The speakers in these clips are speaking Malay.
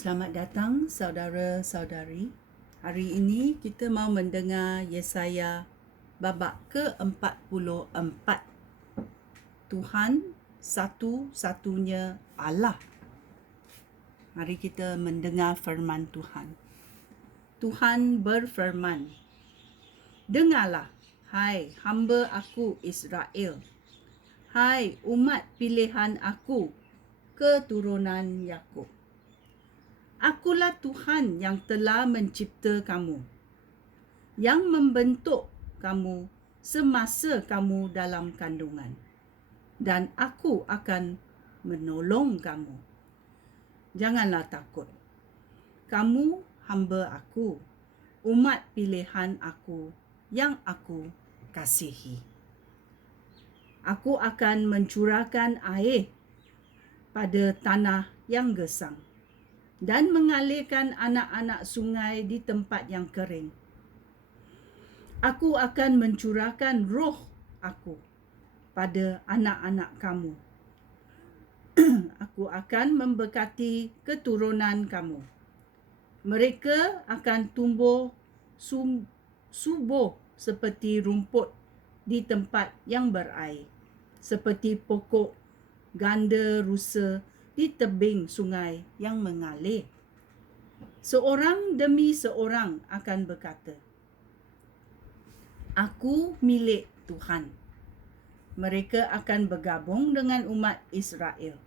Selamat datang saudara-saudari. Hari ini kita mau mendengar Yesaya babak ke-44. Tuhan satu-satunya Allah. Mari kita mendengar firman Tuhan. Tuhan berfirman, "Dengarlah, hai hamba aku Israel. Hai umat pilihan aku, keturunan Yakub. Akulah Tuhan yang telah mencipta kamu, yang membentuk kamu semasa kamu dalam kandungan. Dan aku akan menolong kamu. Janganlah takut. Kamu hamba aku, umat pilihan aku yang aku kasihi. Aku akan mencurahkan air pada tanah yang gesang dan mengalirkan anak-anak sungai di tempat yang kering. Aku akan mencurahkan roh aku pada anak-anak kamu. Aku akan memberkati keturunan kamu. Mereka akan tumbuh subur seperti rumput di tempat yang berair, seperti pokok ganda rusa di tebing sungai yang mengalir. Seorang demi seorang akan berkata, Aku milik Tuhan. Mereka akan bergabung dengan umat Israel.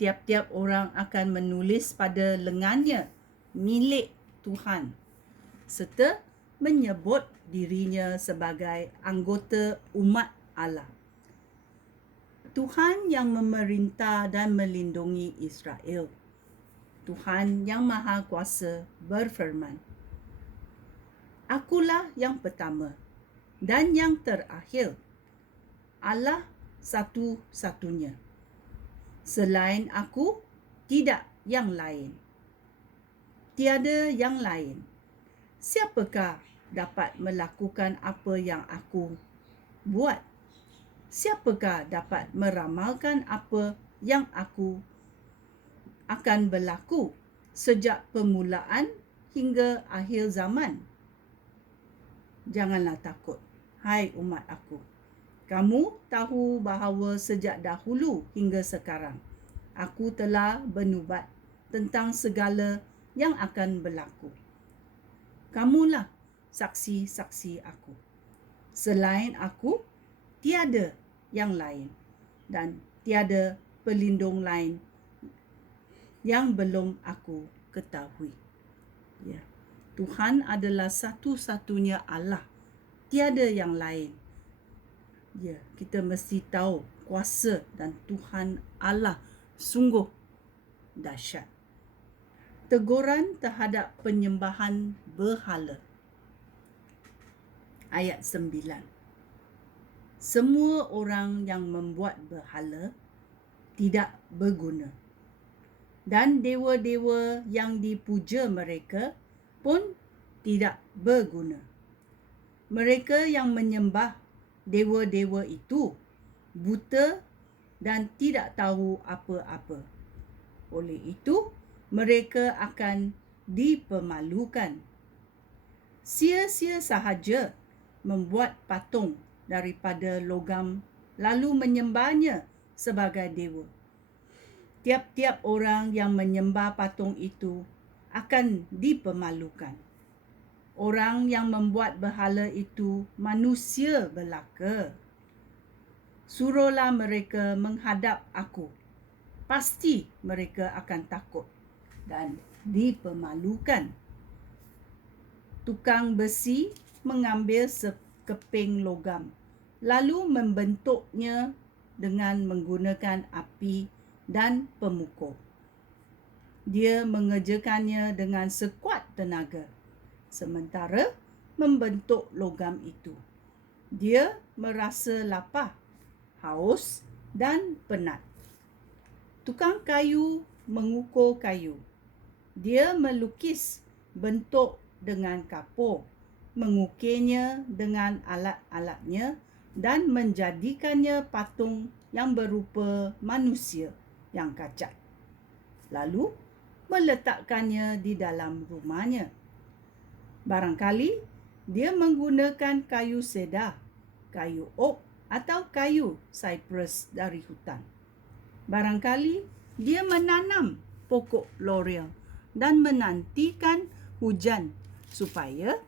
Tiap-tiap orang akan menulis pada lengannya milik Tuhan, serta menyebut dirinya sebagai anggota umat Allah. Tuhan yang memerintah dan melindungi Israel. Tuhan yang Maha Kuasa berfirman, Akulah yang pertama dan yang terakhir, Allah satu-satunya. Selain aku, tidak yang lain. Tiada yang lain. Siapakah dapat melakukan apa yang aku buat? Siapakah dapat meramalkan apa yang aku akan berlaku sejak permulaan hingga akhir zaman? Janganlah takut, hai umat aku. Kamu tahu bahawa sejak dahulu hingga sekarang, aku telah bernubat tentang segala yang akan berlaku. Kamulah saksi-saksi aku. Selain aku, tiada yang lain dan tiada pelindung lain yang belum aku ketahui. Ya. Tuhan adalah satu-satunya Allah. Tiada yang lain. Ya, kita mesti tahu kuasa dan Tuhan Allah sungguh dahsyat. Teguran terhadap penyembahan berhala. Ayat 9. Semua orang yang membuat berhala tidak berguna. Dan dewa-dewa yang dipuja mereka pun tidak berguna. Mereka yang menyembah dewa-dewa itu buta dan tidak tahu apa-apa. Oleh itu, mereka akan dipermalukan. Sia-sia sahaja membuat patung daripada logam lalu menyembahnya sebagai dewa. Tiap-tiap orang yang menyembah patung itu akan dipermalukan. Orang yang membuat berhala itu manusia belaka. Suruhlah mereka menghadap aku. Pasti mereka akan takut dan dipermalukan. Tukang besi mengambil sekeping logam, lalu membentuknya dengan menggunakan api dan pemukul. Dia mengerjakannya dengan sekuat tenaga, sementara membentuk logam itu. Dia merasa lapar, haus dan penat. Tukang kayu mengukur kayu. Dia melukis bentuk dengan kapur, mengukirnya dengan alat-alatnya dan menjadikannya patung yang berupa manusia yang cacat. Lalu meletakkannya di dalam rumahnya. Barangkali dia menggunakan kayu cedar, kayu oak atau kayu cypress dari hutan. Barangkali dia menanam pokok laurel dan menantikan hujan supaya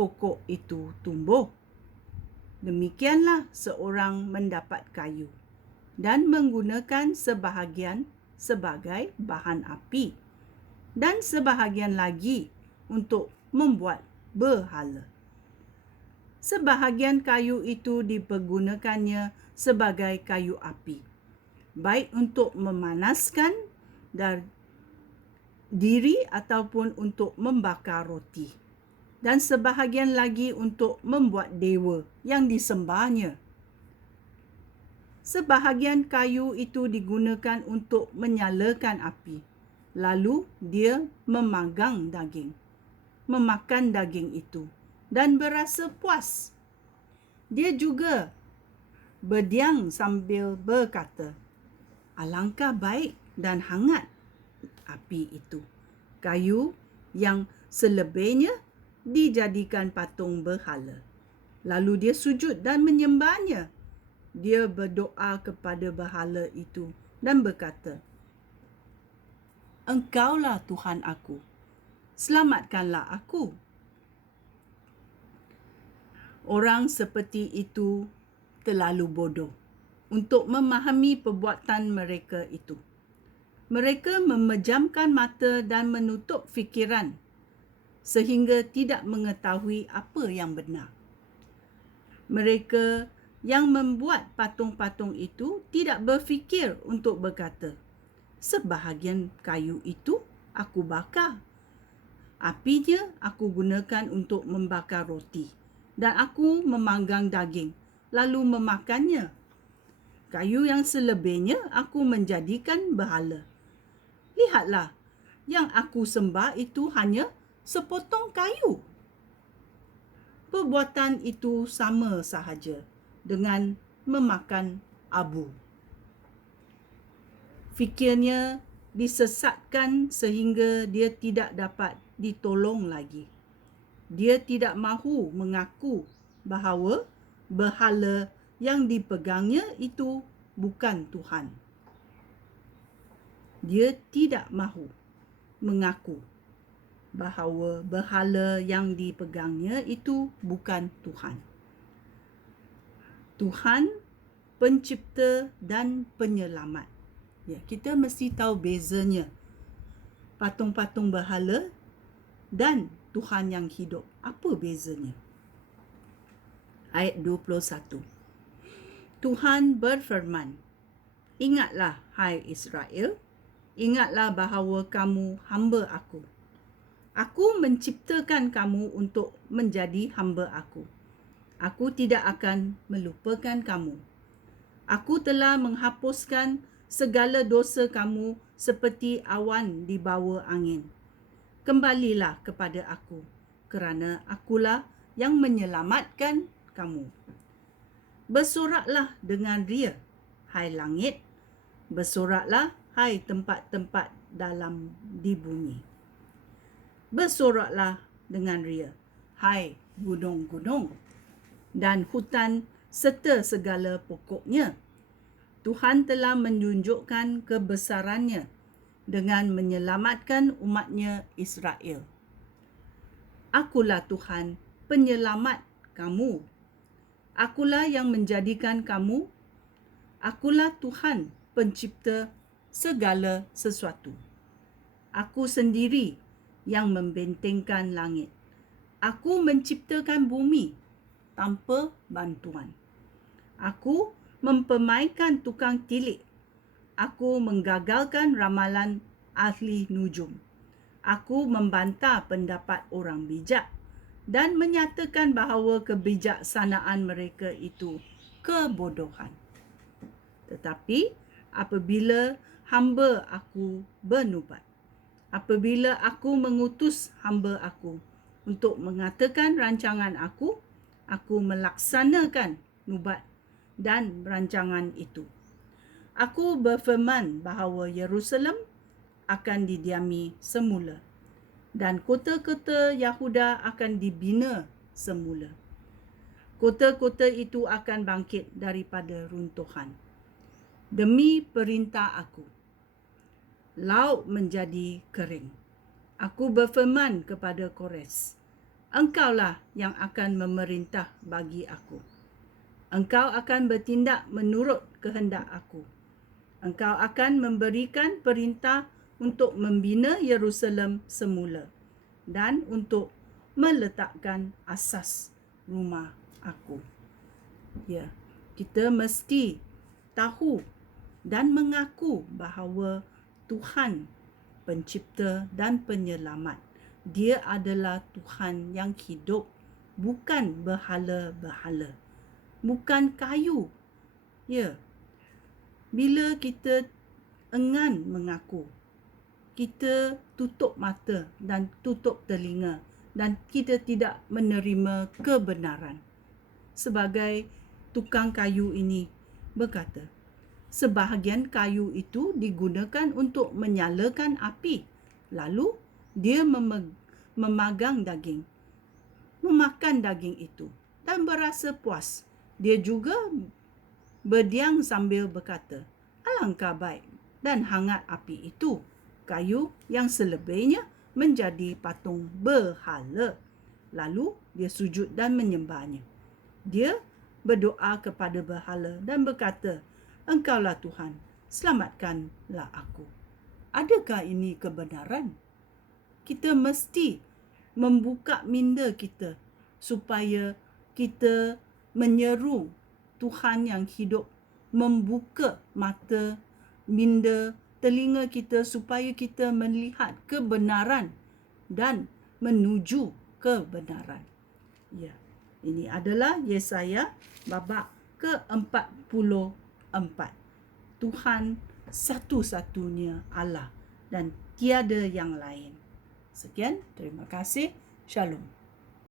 pokok itu tumbuh. Demikianlah seorang mendapat kayu dan menggunakan sebahagian sebagai bahan api dan sebahagian lagi untuk membuat berhala. Sebahagian kayu itu dipergunakannya sebagai kayu api, baik untuk memanaskan diri ataupun untuk membakar roti, dan sebahagian lagi untuk membuat dewa yang disembahnya. Sebahagian kayu itu digunakan untuk menyalakan api. Lalu dia memakan daging itu dan berasa puas. Dia juga berdiam sambil berkata, alangkah baik dan hangat api itu. Kayu yang selebihnya dijadikan patung berhala. Lalu dia sujud dan menyembahnya. Dia berdoa kepada berhala itu dan berkata, Engkaulah Tuhan aku, selamatkanlah aku. Orang seperti itu terlalu bodoh untuk memahami perbuatan mereka itu. Mereka memejamkan mata dan menutup fikiran sehingga tidak mengetahui apa yang benar. Mereka yang membuat patung-patung itu tidak berfikir untuk berkata, sebahagian kayu itu aku bakar. Apinya aku gunakan untuk membakar roti dan aku memanggang daging lalu memakannya. Kayu yang selebihnya aku menjadikan berhala. Lihatlah, yang aku sembah itu hanya sepotong kayu. Perbuatan itu sama sahaja dengan memakan abu. Fikirnya disesatkan sehingga dia tidak dapat ditolong lagi. Dia tidak mahu mengaku bahawa berhala yang dipegangnya itu bukan Tuhan. Dia tidak mahu mengaku bahawa berhala yang dipegangnya itu bukan Tuhan. Tuhan pencipta dan penyelamat. Ya, kita mesti tahu bezanya patung-patung berhala dan Tuhan yang hidup. Apa bezanya? Ayat 21. Tuhan berfirman, ingatlah hai Israel, ingatlah bahawa kamu hamba aku. Aku menciptakan kamu untuk menjadi hamba aku. Aku tidak akan melupakan kamu. Aku telah menghapuskan segala dosa kamu seperti awan di bawah angin. Kembalilah kepada aku, kerana akulah yang menyelamatkan kamu. Bersoraklah dengan ria, hai langit. Bersoraklah, hai tempat-tempat dalam di bumi. Bersoraklah dengan ria, hai gunung-gunung dan hutan serta segala pokoknya. Tuhan telah menunjukkan kebesarannya dengan menyelamatkan umatnya Israel. Akulah Tuhan, penyelamat kamu. Akulah yang menjadikan kamu. Akulah Tuhan, pencipta segala sesuatu. Aku sendiri yang membentengkan langit. Aku menciptakan bumi tanpa bantuan. Aku mempermainkan tukang tilik. Aku menggagalkan ramalan ahli nujum. Aku membantah pendapat orang bijak dan menyatakan bahawa kebijaksanaan mereka itu kebodohan. Tetapi apabila hamba aku bernubat, apabila aku mengutus hamba aku untuk mengatakan rancangan aku melaksanakan nubat dan rancangan itu. Aku berfirman bahawa Yerusalem akan didiami semula, dan kota-kota Yahuda akan dibina semula. Kota-kota itu akan bangkit daripada runtuhan. Demi perintah aku, laut menjadi kering. Aku berfirman kepada Kores, engkaulah yang akan memerintah bagi aku. Engkau akan bertindak menurut kehendak aku. Engkau akan memberikan perintah untuk membina Yerusalem semula dan untuk meletakkan asas rumah aku. Ya, kita mesti tahu dan mengaku bahawa Tuhan pencipta dan penyelamat, dia adalah Tuhan yang hidup, bukan berhala-berhala, bukan kayu. Ya, bila kita enggan mengaku, kita tutup mata dan tutup telinga dan kita tidak menerima kebenaran. Sebagai tukang kayu ini berkata, sebahagian kayu itu digunakan untuk menyalakan api. Lalu dia memagang daging, memakan daging itu dan berasa puas. Dia juga berdiam sambil berkata, alangkah baik dan hangat api itu. Kayu yang selebihnya menjadi patung berhala. Lalu dia sujud dan menyembahnya. Dia berdoa kepada berhala dan berkata, engkaulah Tuhan, selamatkanlah aku. Adakah ini kebenaran? Kita mesti membuka minda kita supaya kita menyeru Tuhan yang hidup, membuka mata, minda, telinga kita supaya kita melihat kebenaran dan menuju kebenaran. Ya, ini adalah Yesaya babak ke-44. Tuhan satu-satunya Allah dan tiada yang lain. Sekian, terima kasih. Shalom.